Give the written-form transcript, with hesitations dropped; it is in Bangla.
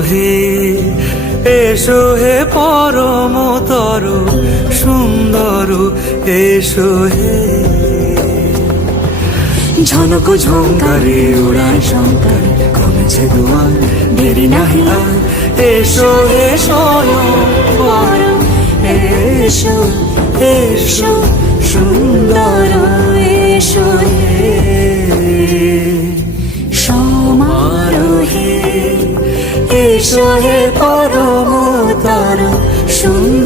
হে এসো হে পরমতর সুন্দর এসো হে। ঝনক ঝঙ্কারে উড়ায় শঙ্কার কমেছে দুয়ার দেরি নাহি আর এসো হে স্বয়ংবর এসো এসো সুন্দর এসো হে সমারোহে এসো হে পরমতর সুন্দর